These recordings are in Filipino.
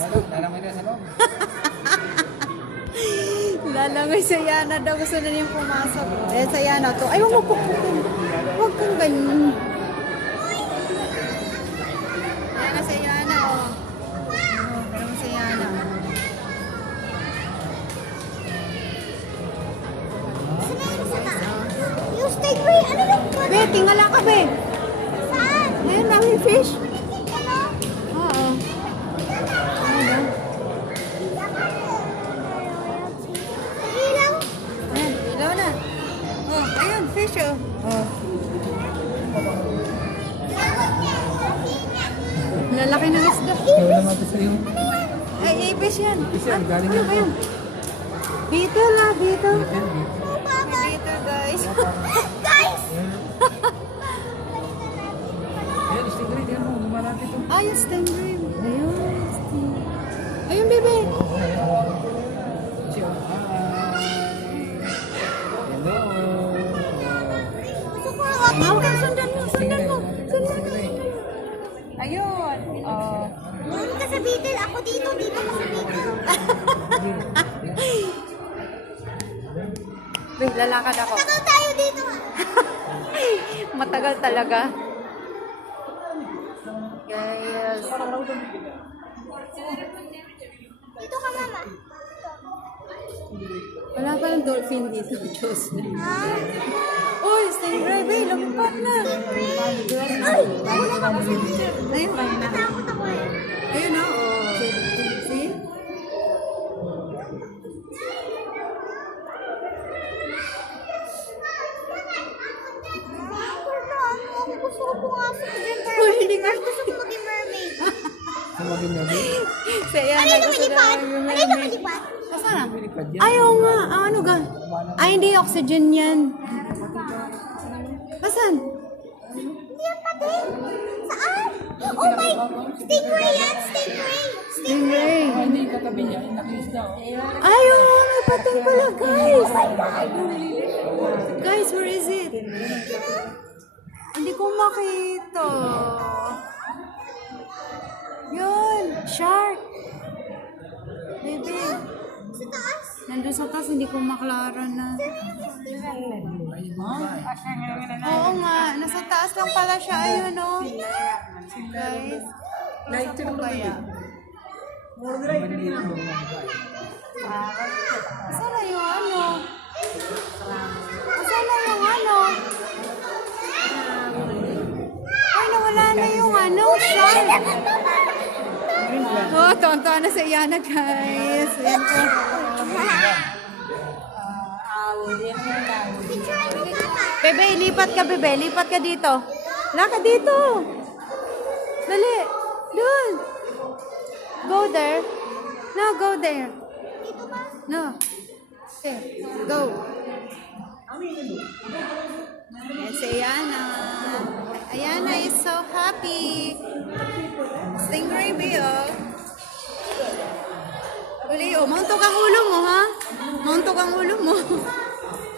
Lalangoy na sa loob. Lalangoy sa Yana daw. Gusto na niyang pumasok. Eh, sa Yana to. Ay, huwag mo pupukin. Huwag kang ganun. Ayan na sa Yana, oh. Pero sa Yana. Yung steak ray, ano lang ba? Be, tingala ka, be. Saan? Ayun, namin fish. Ano? Oo. Ano ba? Ilaw? Ayan, ilaw na. Oh, ayun, fish, oh. Oh. Lalaki ng isda. Ikaw naman ito sa'yo. Ay, ibis yan. Ibis yan, galing Ano yan. ba yun? Beetle ah, beetle. Baba. Beetle, guys. Guys! Ayan, stingray. Tingnan mo, lumalapit ito. Ay, yung stingray. Ayun, stingray. Ayun, bebe. Siya. Hello. Gusto ko Okay, sundan mo, sundan mo. Stingray. Ayun. Oh. Doon ka sa Beetle. Ako dito ka sa Beetle. Wait, lalakad ako. Tagal tayo dito. Matagal talaga. Yes. Dito ka, mama. Wala pa ng dolphin dito, Diyos na. Ah. Uy, stingray, babe, lumipad na. Ay! Wala ka pa sa Ayun, Natakot ako eh. ayun na, oh. See? Gusto ko pumasok dyan. Uy, hindi ka. Gusto ko maging mermaid. Sa maging Sa iyan, Ano yung lumilipad? Ano yung lumilipad? Saan na? lumilipad yan. Ayaw nga. Ah, ano ga? Ay, hindi. Oxygen yan. Asan? Hindi yan pati. Saan? Oh my! Stingray yan! Stingray! Stingray. Hindi, katabi niya. Nakisda. Ay, oo. May pating pala, guys. Guys, where is it? Hindi ko makita. Yun. Shark. Baby. Sa taas? Nandun sa taas, hindi ko maklara na. Oo nga, nasa taas lang pala siya. Ayun, oh. Guys, nasa po kaya? Saan na yung ano? Saan na yung ano? Ay, nawala na yung ano, shark. Oh, tonto na sa Yana, guys. Ayan po. Bebe, lipat ka, bebe. Lipat ka dito. Laka dito. Dali. Doon. Go there. No, go there. No. There. Go. Ayan si Ayana. Ayana is so happy. Stingray ba yun? Uli, oh. Mauntok ang ulo mo, ha? Mauntok ang ulo mo.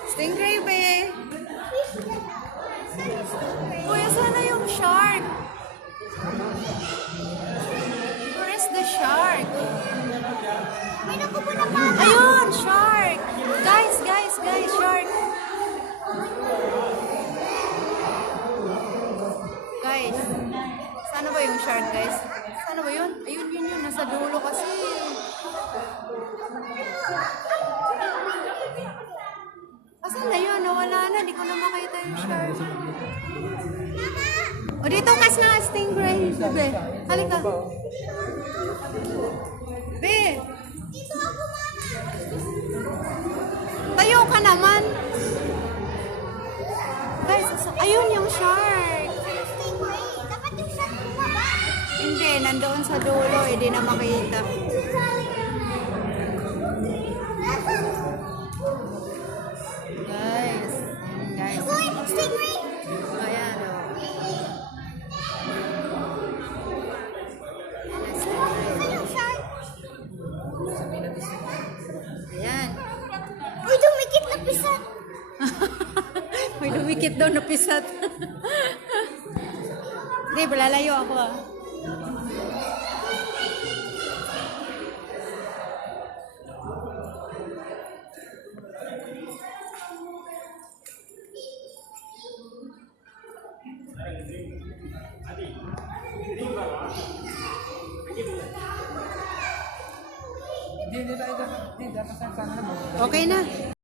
Stingray ba? Kuya, sana yung shark? Where is the shark? May nakupo na pa. Ayun, shark! Guys, shark! Guys, sana ba yung shark, guys? Sana ba yun? Ayun, yun. Nasa dulo kasi. Asan na yun? Nawala na. Di ko na makita yung shark. O, dito kas na stingray. Be, halika. Be! Dito ako, mama. Tayo ka naman. Guys, ayun yung shark. Stingray. Dapat yung shark bumaba. Hindi, nandoon sa dulo. Hindi na makita. Guys. Guys. Uy! Stingray! Ayan, o. Saan yung shark? Ayan. Uy, dumikit na pisat. May lumikit daw na pisat. Hindi, lalayo ako ah. Hindi tayo dapat sana na Okay na.